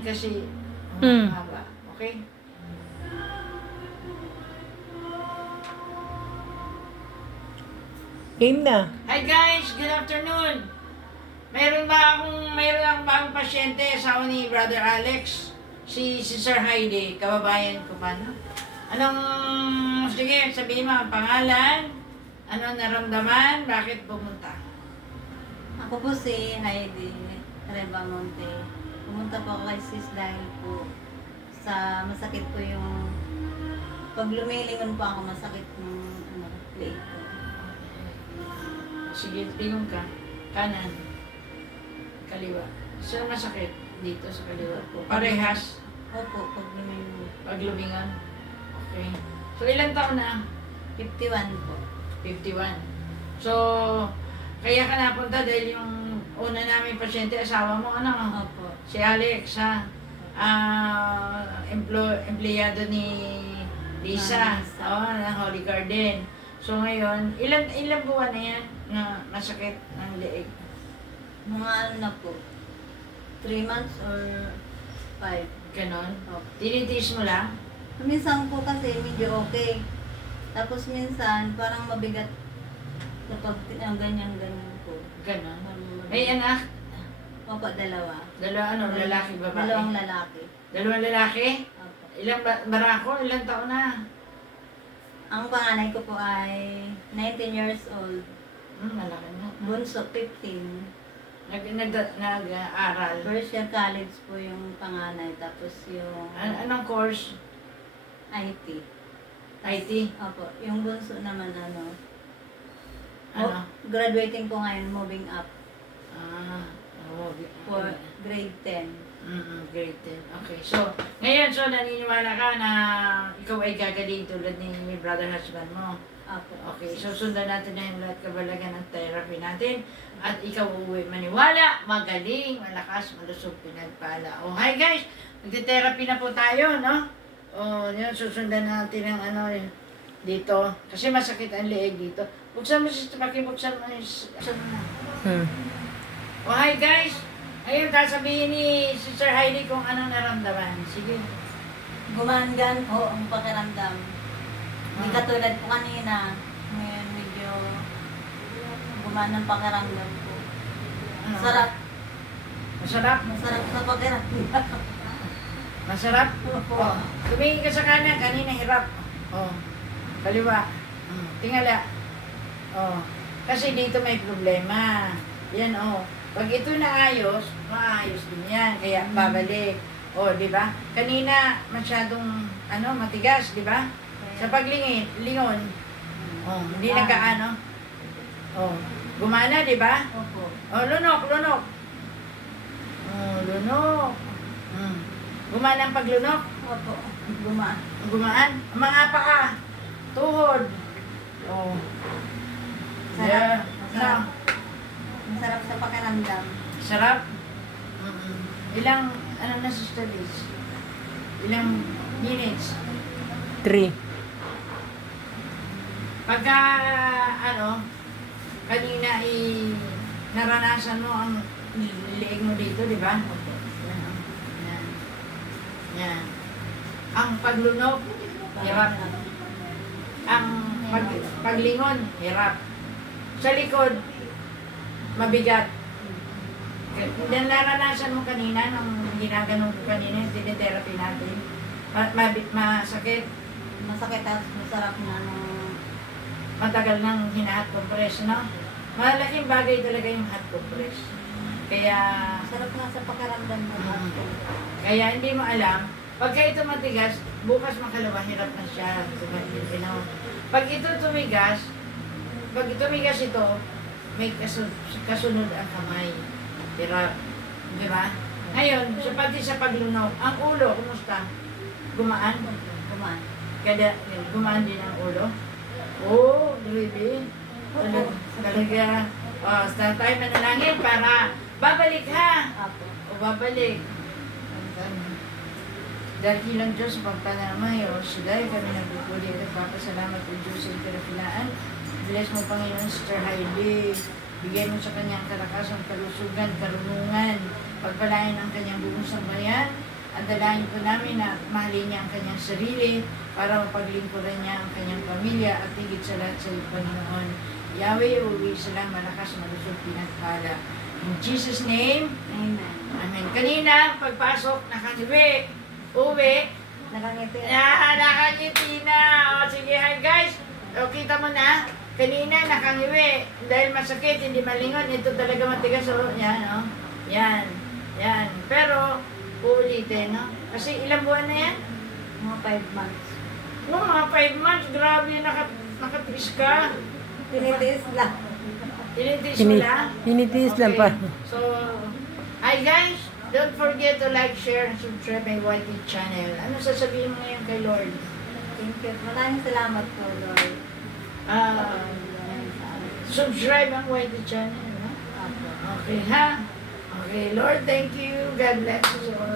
yan kasi Mm. mahaba. Okay? Game na. Hi guys! Good afternoon! Mayroon akong bagong pasyente sa ni Brother Alex. Si Sir Heidi, kababayan ko pa, no? Sige, sabihin mo ang pangalan, anong naramdaman, bakit pumunta? Ako po si Heidi Rebamonte. Pumunta po ako kay sis dahil po sa masakit po yung pag lumilingon po ako masakit yung leg ko. Sige, tingin ka. Kanan. Kaliwa. Saan masakit? Dito sa kaliwa po. Parehas. Opo, pag lumilingon. Paglubingan. Okay. So, ilang taon na? 51 po. 51. So, kaya ka napunta dahil yung una namin pasyente, asawa mo, ano? Opo. Si Alex, ha? Empleyado ni Lisa. Lisa. Oo, ng Holy Garden. So, ngayon, ilang buwan na yan na masakit ng leeg? Mga ano na po, 3 months or 5. Ganon. Opo. Tinitiis mo lang? Minsan po kasi medyo okay. Tapos minsan parang mabigat kapag ganyan-ganyan po. Ganon. Parang mabigat. May anak? Opo, dalawa. Dalawa, ano? Lalaki, babae? Dalawang lalaki. Dalawang lalaki? Opo. Ilang barako? Ilang taon na? Ang panganay ko po ay 19 years old. Malaki na. Bunso, 15. Nag-aaral. First year college po yung panganay. Tapos yung Anong course? IT. IT? Opo. Yung bunso naman Ano? graduating po ngayon, moving up Oo. for grade 10. Grade 10. Okay. So, ngayon, naniniwala ka na ikaw ay gagaling tulad ni brother husband mo. Opo. Okay. So, sundan natin na yung lahat kabalagan ng therapy natin. At ikaw uuwi maniwala, magaling, malakas, malusog, pinagpala. Oh, hi guys! Magte-therapy na po tayo, no? Oh, yun, susundan natin ang dito. Kasi masakit ang leeg dito. Buksan mo, pakibuksan mo. Hmm. Oh, hi guys! Ayun, sasabihin ni Sister Heidi kung anong naramdaman. Sige. Gumangan po ang pakiramdam. Hindi katulad po kanina. Ngayon medyo gumaan ang pakiramdam po. Ano? Sarap. Masarap? Masarap sa pakiramdam. Masarap? Opo. Oh. Tumingin ka sa kanan, kanina hirap. Oh. Kaliwa. Tingala. Oh. Kasi dito may problema. Yan, oh. Pag ito naayos, maayos din yan. Kaya babalik. Oh, di ba? Kanina masyadong matigas, di ba? Sa lingon. Oh, hindi nagkaano. Oh, gumana, di ba? Opo. Oh, lunok. Oh, lunok. Gumana ang paglunok. Opo. Gumaan. Gumaan. Mga paa. Tuhod. Oh. Yeah. Masarap. Masarap sa pakiramdam. Sarap. Ilang, na sister Liz? Ilang minutes? 3. Pagka, kanina naranasan mo ang leeg mo dito, di ba? Yan. Yan. Ang paglunok, hirap. Ang paglingon, hirap. Sa likod, mabigat. Naranasan mo kanina, nung ginaganon ko kanina, yung tinitherapy natin. Masakit. Masakit at masarap na Matagal nang hina-hot compress, no? Malaking bagay talaga yung hot compress. Kaya, masarap nga sa pakiramdam mo. kaya hindi mo alam, pagka ito matigas, bukas makalawa, hirap na siya. Pag ito tumigas ito, may kasunod ang kamay. Hirap. Di ba? Ngayon, pati sa paglunok, ang ulo, kumusta? Gumaan? Gumaan. Gumaan din ang ulo? Oh, really? Talaga. Oh, start tayo manalangin para babalik ha. Opo. O babalik. Dahil lang Diyos, pagpanamay o siday, kami nagpupuli at nagpapasalamat po Diyos sa ikarapilaan. Bless mo, Panginoon, Sister Heidi. Bigay mo sa kanyang kalakasan, kalusugan, karunungan. Pagpalain ang kanyang buong sambayan. dalangin po namin na mahalin niya ang kanyang sarili para mapaglingkuran niya ang kanyang pamilya at higit sa lahat sa Panginoon. Yahweh, uwi sila, malakas, malusog, pinagpala. In Jesus' name, Amen. Amen. Kanina, pagpasok, nakaniwi, uwi, Nakangiti. nakangiti na. O, sige, hi guys. O, kita mo na. Kanina, nakangiwi. Dahil masakit, hindi malingon. Ito talaga matigas. O, yan, o. Yan. Yan. Pero, uulitin, no? Kasi ilang buwan na yan? Mga 5 months. No, mga 5 months. Grabe, nakatiis ka. Tinitiis lang. Tinitiis mo lang? Tinitiis lang pa. So, hi guys. Don't forget to like, share, and subscribe my YT channel. Ano sasabihin mo ngayon kay Lord? Thank you. Maraming salamat po, Lord. Subscribe ang YT channel, no? Apo. Okay, ha? Okay, Lord, thank you. God bless us all.